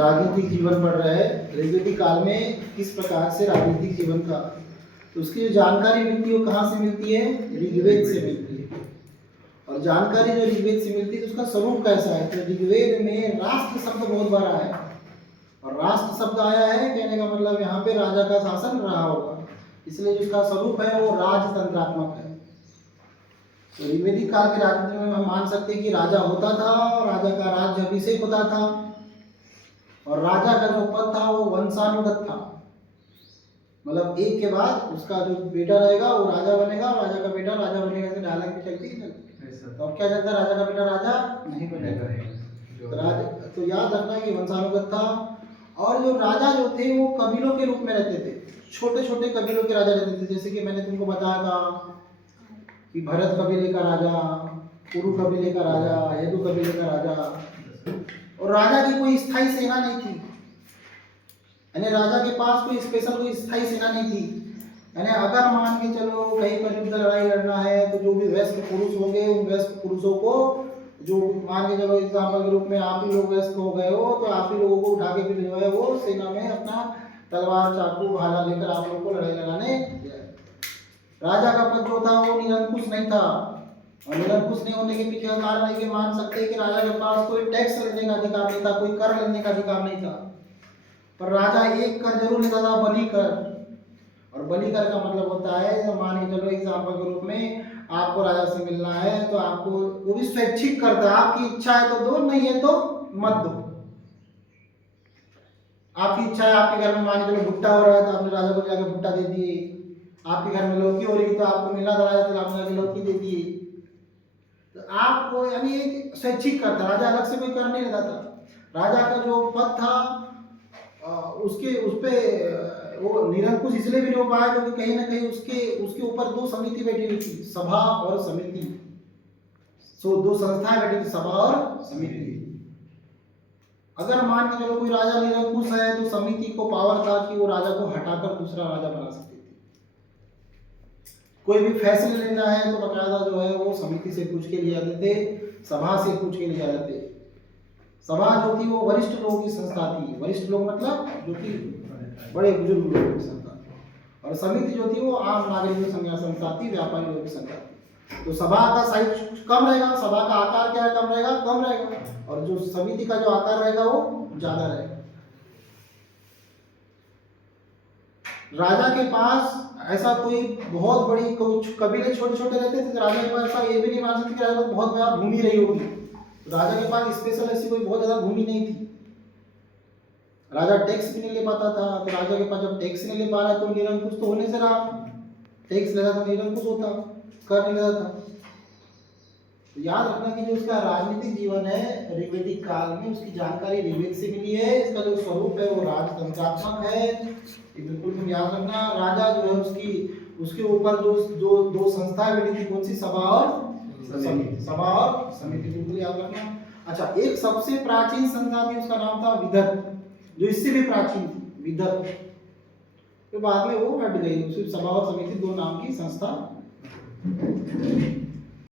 राजनीतिक जीवन पढ़ रहे हैं। ऋग्वेदिक काल में किस प्रकार से राजनीतिक जीवन का, तो उसकी जो जानकारी मिलती है वो कहाँ से मिलती है? ऋग्वेद से मिलती है। और जानकारी जो ऋग्वेद से मिलती है तो उसका स्वरूप कैसा है? तो ऋग्वेद में राष्ट्र शब्द बहुत बार आया है, और राष्ट्र शब्द आया है कहने का मतलब यहाँ पे राजा का शासन रहा होगा, इसलिए जिसका स्वरूप है वो राजतंत्रात्मक है। तो ऋग्वेदिक काल के राजनीति में हम मान सकते हैं कि राजा होता था, राजा का राज्य अभिषेक होता था, और राजा का जो पद था वो वंशानुगत था, मतलब एक के बाद उसका जो बेटा रहेगा वो राजा बनेगा, राजा का बेटा राजा बनेगा, ऐसे डायलॉग में चलती है। तो अब क्या चलता है? राजा का बेटा राजा नहीं बनेगा। तो याद रखना कि वंशानुगत था। और जो राजा जो थे वो कबीलों के रूप में रहते थे, छोटे छोटे कबीलों के राजा रहते थे। जैसे कि मैंने तुमको बताया था कि भरत कबीले का राजा, कुरु कबीले का राजा, यदु कबीले का राजा। और राजा की कोई स्थायी सेना नहीं थी, यानी राजा के पास कोई स्पेशल कोई स्थायी सेना नहीं थी। यानी अगर मान के चलो कहीं पर युद्ध लड़ाई लड़ना है तो जो भी वयस्क पुरुष होंगे उन वयस्क पुरुषों को, जो मान के चलो एग्जाम्पल के रूप में आप ही लोग वयस्क हो गए हो, तो आप ही लोगों को उठा के फिर जो है वो सेना में अपना तलवार चाकू भाला लेकर आप लोगों को लड़ाई लड़ाने। राजा का पद जो था वो निरंकुश नहीं था, और निरंकुश नहीं होने के पीछे का कारण है कि मान सकते हैं कि राजा के पास कोई टैक्स लेने का अधिकार नहीं था, कोई कर लेने का अधिकार नहीं था। पर राजा एक कर जरूर लेता था, बलि कर। और बलि कर का मतलब होता है, मान के चलो एग्जाम्पल के रूप में आपको राजा से मिलना है तो आपको वो भी स्वैच्छिक करता है, आपकी इच्छा है तो दो, नहीं है तो मत दो। आपकी इच्छा है, आपके घर में मान के चलो भुट्टा हो रहा है तो आपने राजा को जाकर भुट्टा दे दिए, आपके घर में लौकी हो रही तो आपको मिलना था राजा, तो आपने लौकी दे दिए। तो आपको यानी एक स्वैच्छिक करता, राजा अलग से कोई कर नहीं लेता था। राजा का जो पद था उसके उस पे वो निरंकुश इसलिए भी नहीं हो पाया क्योंकि कहीं ना कहीं उसके ऊपर दो समिति बैठी हुई थी, सभा और समिति। दो संस्थाएं बैठी थी, सभा और समिति। अगर मान के चलो कोई राजा निरंकुश है तो समिति को पावर था कि वो राजा को हटाकर दूसरा राजा बना सकती थी। कोई भी फैसले लेना है तो बकायदा जो है वो समिति से पूछ के लिए जाते थे, सभा से पूछ के लिए जाते थे। सभा जो थी वो वरिष्ठ लोगों की संस्था थी, वरिष्ठ लोग मतलब जो कि बड़े बुजुर्ग लोगों की संस्था, और समिति जो थी वो आम नागरिकों की संस्था थी, व्यापारी लोगों की संस्था थी। तो सभा का साइज कम रहेगा, सभा का आकार क्या है? कम रहेगा, कम रहेगा, और जो समिति का जो आकार रहेगा वो ज्यादा रहेगा। राजा के पास ऐसा कोई बहुत बड़ी कबीले छोटे छोटे रहते थे, राजा के पास ऐसा ये भी नहीं मान सकते कि राजा को बहुत बड़ा भूमि रही होगी। राजा के पास स्पेशल ऐसी कोई बहुत ज्यादा भूमि नहीं थी, राजा टैक्स भी नहीं ले पाता था। तो राजा के पास जब टैक्स नहीं ले पा रहा है तो निरंकुश तो होने से रहा, टैक्स ले रहा था निरंकुश होता, कर नहीं रहा था। तो याद रखना कि जो उसका राजनीतिक जीवन है ऋग्वेदिक काल में, उसकी जानकारी ऋग्वेद से मिली है। इसका जो स्वरूप है वो राजतंत्रात्मक है, ये बिल्कुल तुम याद रखना। राजा जो है उसके ऊपर जो दो संस्थाएं बनी थी, कौन सी? सभा और समिति, बिल्कुल याद रखना। अच्छा, एक सबसे प्राचीन संस्था थी, उसका नाम था विदर्भ, जो इससे भी प्राचीन थी, विदर्भ। तो बाद में वो हट गई, सिर्फ सभा और समिति दो नाम की संस्था।